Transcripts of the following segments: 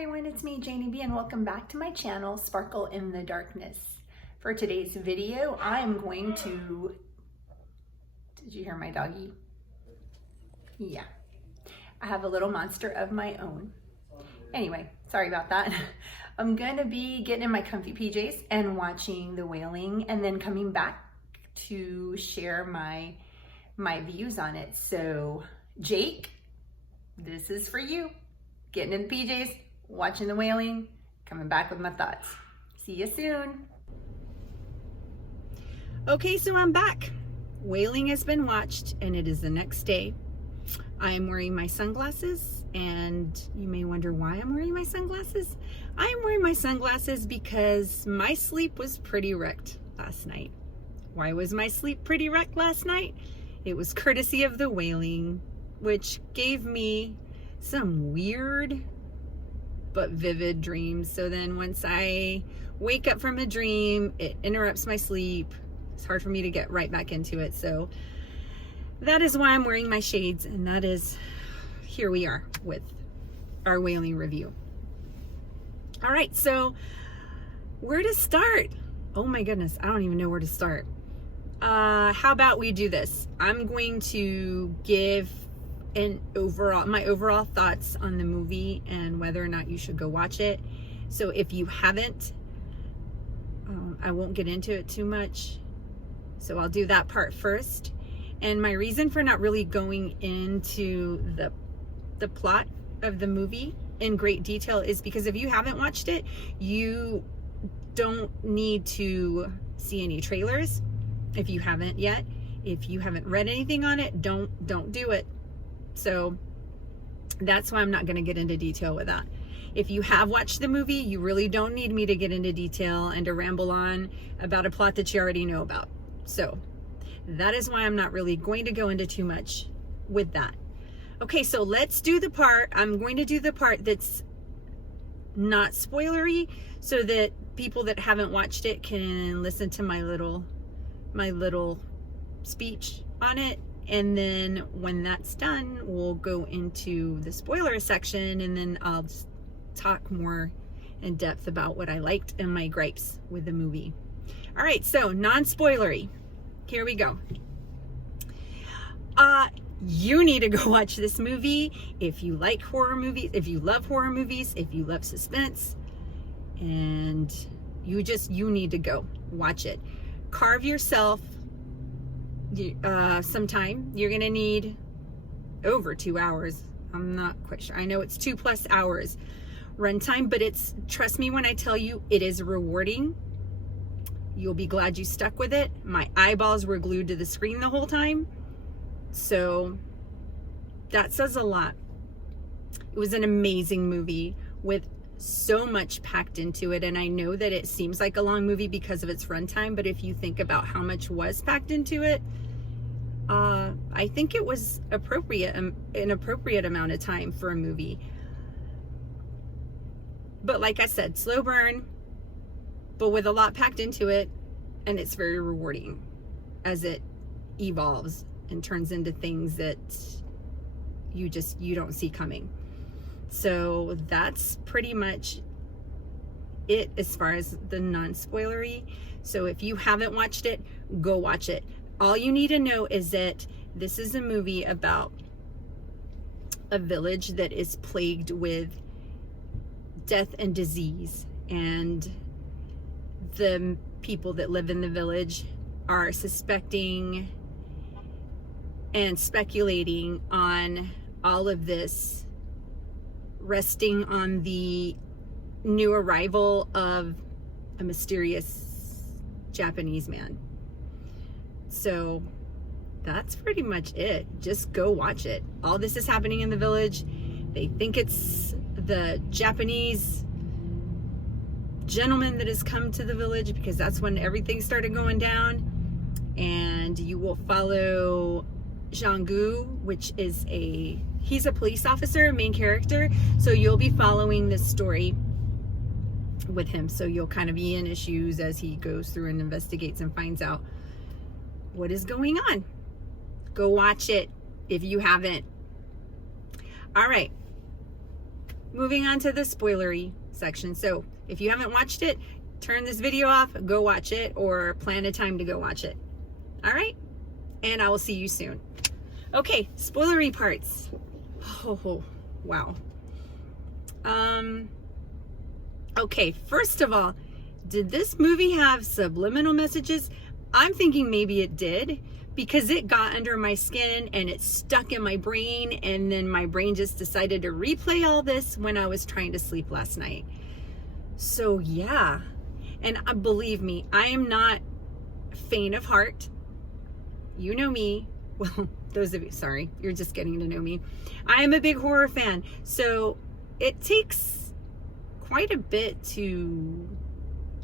everyone, it's me, Janie B, and welcome back to my channel, Sparkle in the Darkness. For today's video, I am going to... Did you hear my doggy? Yeah. I have a little monster of my own. Anyway, sorry about that. I'm going to be getting in my comfy PJs and watching The Wailing and then coming back to share my views on it. So, Jake, this is for you. Getting in the PJs, watching The Wailing, coming back with my thoughts. See you soon. Okay, so I'm back. Wailing has been watched and it is the next day. I am wearing my sunglasses and you may wonder why I'm wearing my sunglasses. I am wearing my sunglasses because my sleep was pretty wrecked last night. Why was my sleep pretty wrecked last night? It was courtesy of The Wailing, which gave me some weird but vivid dreams. So then once I wake up from a dream, it interrupts my sleep. It's hard for me to get right back into it. So that is why I'm wearing my shades, and that is, here we are with our Wailing review. All right, so where to start? Oh my goodness, I don't even know where to start. How about we do this? I'm going to give my overall thoughts on the movie and whether or not you should go watch it. So if you haven't, I won't get into it too much. So I'll do that part first. And my reason for not really going into the plot of the movie in great detail is because if you haven't watched it, you don't need to see any trailers. If you haven't yet, if you haven't read anything on it, don't do it. So that's why I'm not going to get into detail with that. If you have watched the movie, you really don't need me to get into detail and to ramble on about a plot that you already know about. So that is why I'm not really going to go into too much with that. Okay, so let's do the part. I'm going to do the part that's not spoilery so that people that haven't watched it can listen to my little speech on it. And then when that's done, we'll go into the spoiler section, and then I'll talk more in depth about what I liked and my gripes with the movie. All right, so non-spoilery. Here we go. You need to go watch this movie if you like horror movies, if you love horror movies, if you love suspense, and you need to go watch it. Carve yourself some time. You're gonna need over 2 hours. I'm not quite sure. I know it's 2+ hours runtime, but trust me when I tell you, it is rewarding. You'll be glad you stuck with it. My eyeballs were glued to the screen the whole time. So that says a lot. It was an amazing movie with so much packed into it. And I know that it seems like a long movie because of its runtime, but if you think about how much was packed into it, I think it was an appropriate amount of time for a movie. But like I said, slow burn, but with a lot packed into it, and it's very rewarding as it evolves and turns into things that you don't see coming. So that's pretty much it as far as the non-spoilery. So if you haven't watched it, go watch it. All you need to know is that this is a movie about a village that is plagued with death and disease, and the people that live in the village are suspecting and speculating on all of this, resting on the new arrival of a mysterious Japanese man. So that's pretty much it. Just go watch it. All this is happening in the village. They think it's the Japanese gentleman that has come to the village because that's when everything started going down. And you will follow Zhang-gu, which is he's a police officer, main character. So you'll be following this story with him. So you'll kind of be in his shoes as he goes through and investigates and finds out what is going on. Go watch it if you haven't. All right. moving on to the spoilery section. So if you haven't watched it, turn this video off, go watch it, or plan a time to go watch it. All right? And I will see you soon. Okay, spoilery parts. Oh, wow. Okay, first of all, did this movie have subliminal messages? I'm thinking maybe it did, because it got under my skin and it stuck in my brain, and then my brain just decided to replay all this when I was trying to sleep last night. So yeah, and believe me, I am not faint of heart. You know me. Well, those of you, sorry, you're just getting to know me. I am a big horror fan, so it takes quite a bit to,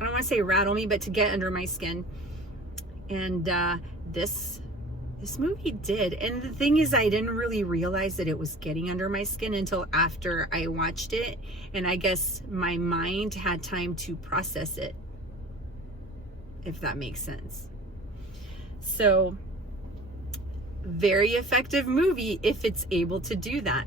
I don't want to say rattle me, but to get under my skin. And this movie did. And the thing is, I didn't really realize that it was getting under my skin until after I watched it. And I guess my mind had time to process it, if that makes sense. So, very effective movie if it's able to do that.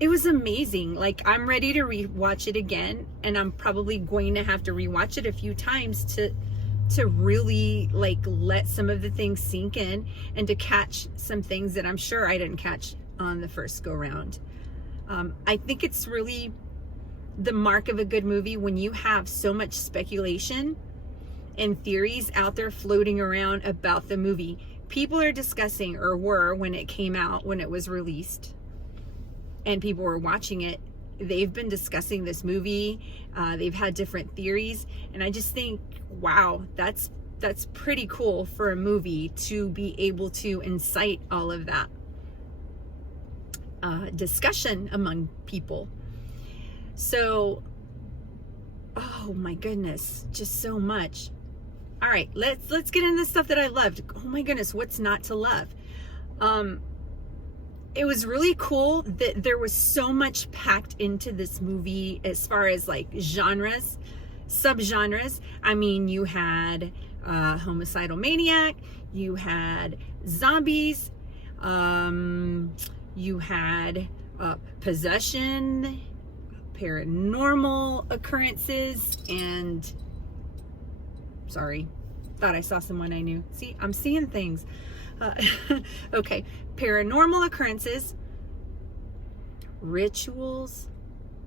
It was amazing. Like, I'm ready to rewatch it again, and I'm probably going to have to rewatch it a few times to really like let some of the things sink in, and to catch some things that I'm sure I didn't catch on the first go round. I think it's really the mark of a good movie when you have so much speculation and theories out there floating around about the movie. People are discussing, or were when it came out, when it was released, and people were watching it. They've been discussing this movie. They've had different theories, and I just think, wow, that's pretty cool for a movie to be able to incite all of that discussion among people. So, oh my goodness, just so much. All right, let's get into the stuff that I loved. Oh my goodness, what's not to love? It was really cool that there was so much packed into this movie as far as like genres, subgenres. I mean, you had homicidal maniac, you had zombies, you had possession, paranormal occurrences, and sorry, thought I saw someone I knew. See, I'm seeing things. Okay, paranormal occurrences, rituals.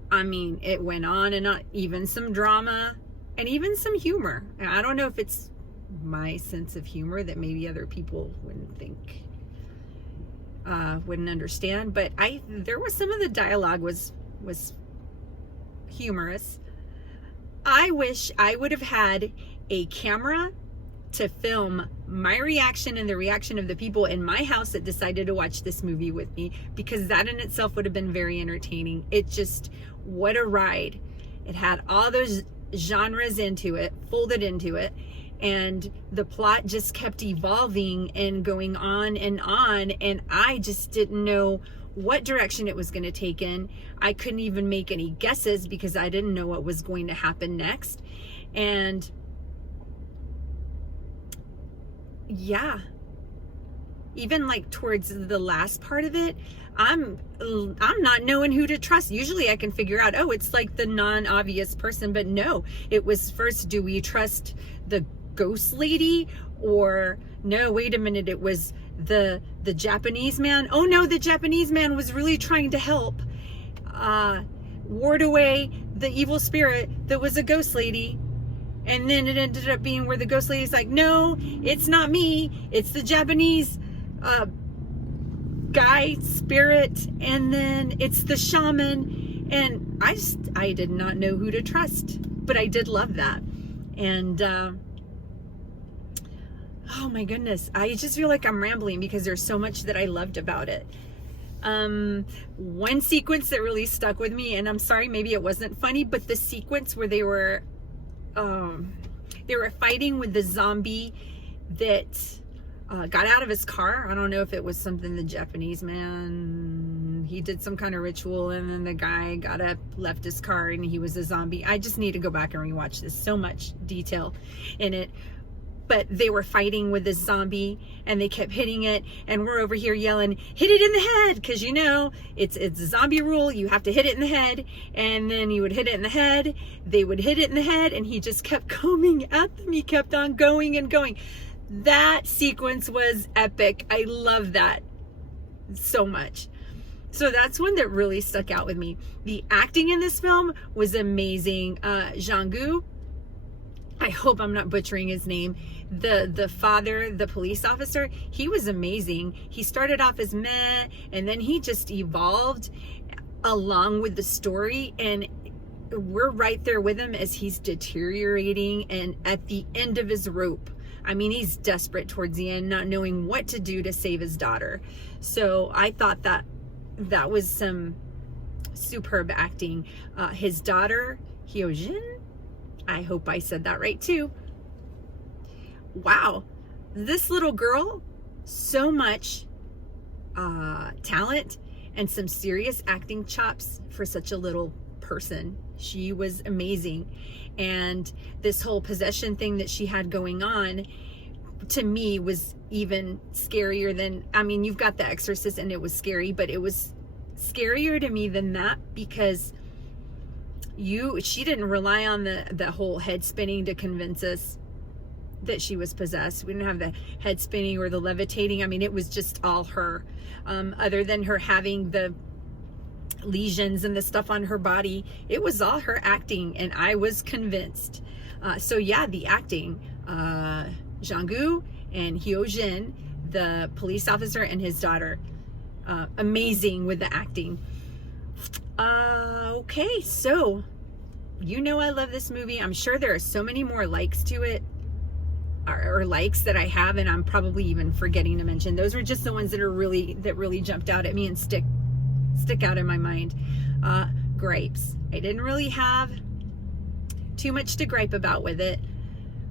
I mean, it went on and on, even some drama and even some humor. And I don't know if it's my sense of humor that maybe other people wouldn't think, wouldn't understand, but there was some of the dialogue was humorous. I wish I would have had a camera to film my reaction and the reaction of the people in my house that decided to watch this movie with me, because that in itself would have been very entertaining. It just, what a ride. It had all those genres into it, folded into it, and the plot just kept evolving and going on, and I just didn't know what direction it was going to take in. I couldn't even make any guesses because I didn't know what was going to happen next. And yeah, even like towards the last part of it, I'm not knowing who to trust. Usually I can figure out, oh, it's like the non-obvious person, but no, it was first, do we trust the ghost lady, or no, wait a minute, it was the Japanese man. Oh no, the Japanese man was really trying to help ward away the evil spirit that was a ghost lady. And then it ended up being where the ghost lady's like, no, it's not me, it's the Japanese guy spirit, and then it's the shaman. And I did not know who to trust, but I did love that. And oh my goodness, I just feel like I'm rambling because there's so much that I loved about it. One sequence that really stuck with me, and I'm sorry, maybe it wasn't funny, but the sequence where they were fighting with the zombie that got out of his car. I don't know if it was something the Japanese man, he did some kind of ritual, and then the guy got up, left his car, and he was a zombie. I just need to go back and rewatch this. So much detail in it. but they were fighting with this zombie and they kept hitting it, and we're over here yelling, hit it in the head, because you know it's a zombie rule, you have to hit it in the head. And then you would hit it in the head, they would hit it in the head, and he just kept coming at them. He kept on going and going. That sequence was epic. I love that so much. So that's one that really stuck out with me. The acting in this film was amazing. Jean-Gu, I hope I'm not butchering his name. The father, the police officer, he was amazing. He started off as meh, and then he just evolved along with the story, and we're right there with him as he's deteriorating and at the end of his rope. I mean, he's desperate towards the end, not knowing what to do to save his daughter. So I thought that was some superb acting. His daughter, Hyojin, I hope I said that right too. Wow, this little girl, so much talent and some serious acting chops for such a little person. She was amazing. And this whole possession thing that she had going on, to me, was even scarier than, I mean, you've got The Exorcist and it was scary, but it was scarier to me than that, because she didn't rely on the whole head spinning to convince us that she was possessed. We didn't have the head spinning or the levitating. I mean, it was just all her. Other than her having the lesions and the stuff on her body, it was all her acting, and I was convinced. So yeah, the acting, Jean-Gu and Hyojin, the police officer, and his daughter, amazing with the acting. Okay, so you know I love this movie. I'm sure there are so many more likes to it, or likes that I have, and I'm probably even forgetting to mention. Those were just the ones that really jumped out at me and stick out in my mind. Gripes. I didn't really have too much to gripe about with it.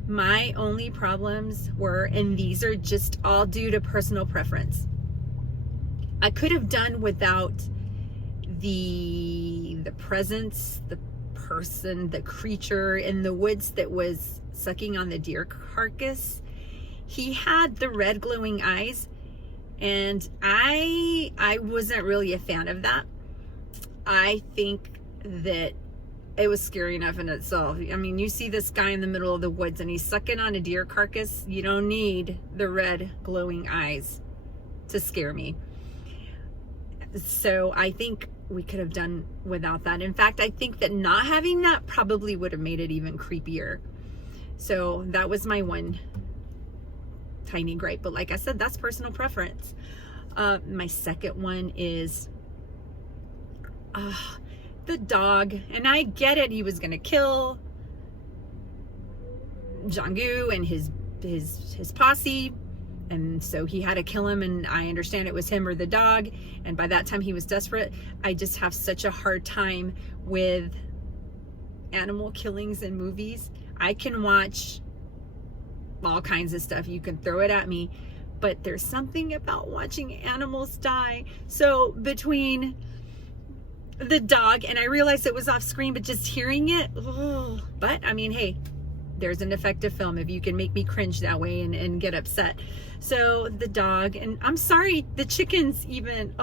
My only problems were, and these are just all due to personal preference, I could have done without the presence, the person, the creature in the woods that was sucking on the deer carcass. He had the red glowing eyes, and I wasn't really a fan of that. I think that it was scary enough in itself. I mean, you see this guy in the middle of the woods and he's sucking on a deer carcass. You don't need the red glowing eyes to scare me. So I think we could have done without that. In fact, I think that not having that probably would have made it even creepier. So that was my one tiny gripe. But like I said, that's personal preference. My second one is the dog. And I get it. He was going to kill Jean-Gu and his posse. And so he had to kill him, and I understand it was him or the dog, and by that time he was desperate. I just have such a hard time with animal killings in movies. I can watch all kinds of stuff, you can throw it at me, but there's something about watching animals die. So between the dog, and I realized it was off screen, but just hearing it, but I mean, hey, there's an effective film if you can make me cringe that way and get upset. So the dog, and I'm sorry, the chickens even,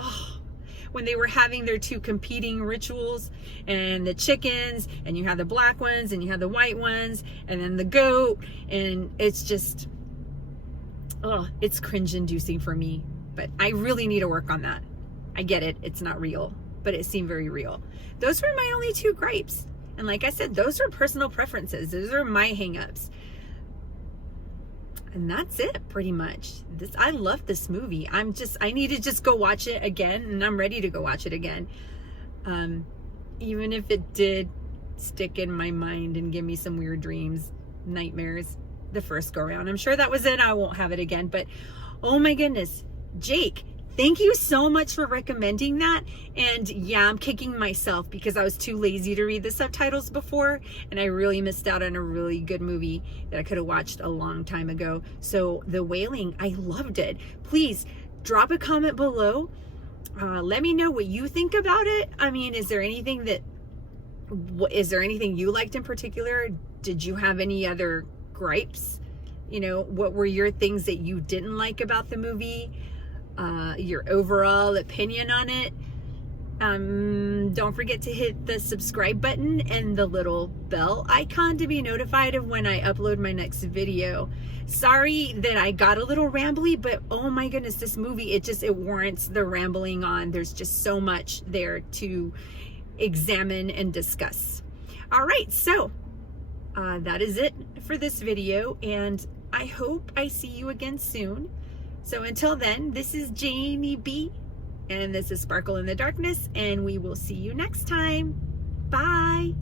when they were having their two competing rituals, and the chickens, and you have the black ones, and you have the white ones, and then the goat, and it's just, it's cringe inducing for me. But I really need to work on that. I get it, it's not real, but it seemed very real. Those were my only two gripes. And like I said, those are personal preferences. Those are my hang-ups. And that's it, pretty much. I love this movie. I need to just go watch it again, and I'm ready to go watch it again. Even if it did stick in my mind and give me some weird dreams, nightmares, the first go around. I'm sure that was it. I won't have it again. But, oh my goodness, Jake, thank you so much for recommending that. And yeah, I'm kicking myself because I was too lazy to read the subtitles before, and I really missed out on a really good movie that I could have watched a long time ago. So The Wailing, I loved it. Please drop a comment below. Let me know what you think about it. I mean, is there anything you liked in particular? Did you have any other gripes? You know, what were your things that you didn't like about the movie? Your overall opinion on it. Don't forget to hit the subscribe button and the little bell icon to be notified of when I upload my next video. Sorry that I got a little rambly, but oh my goodness, this movie, it warrants the rambling on. There's just so much there to examine and discuss. All right, so that is it for this video, and I hope I see you again soon. So until then, this is Jamie B, and this is Sparkle in the Darkness, and we will see you next time. Bye.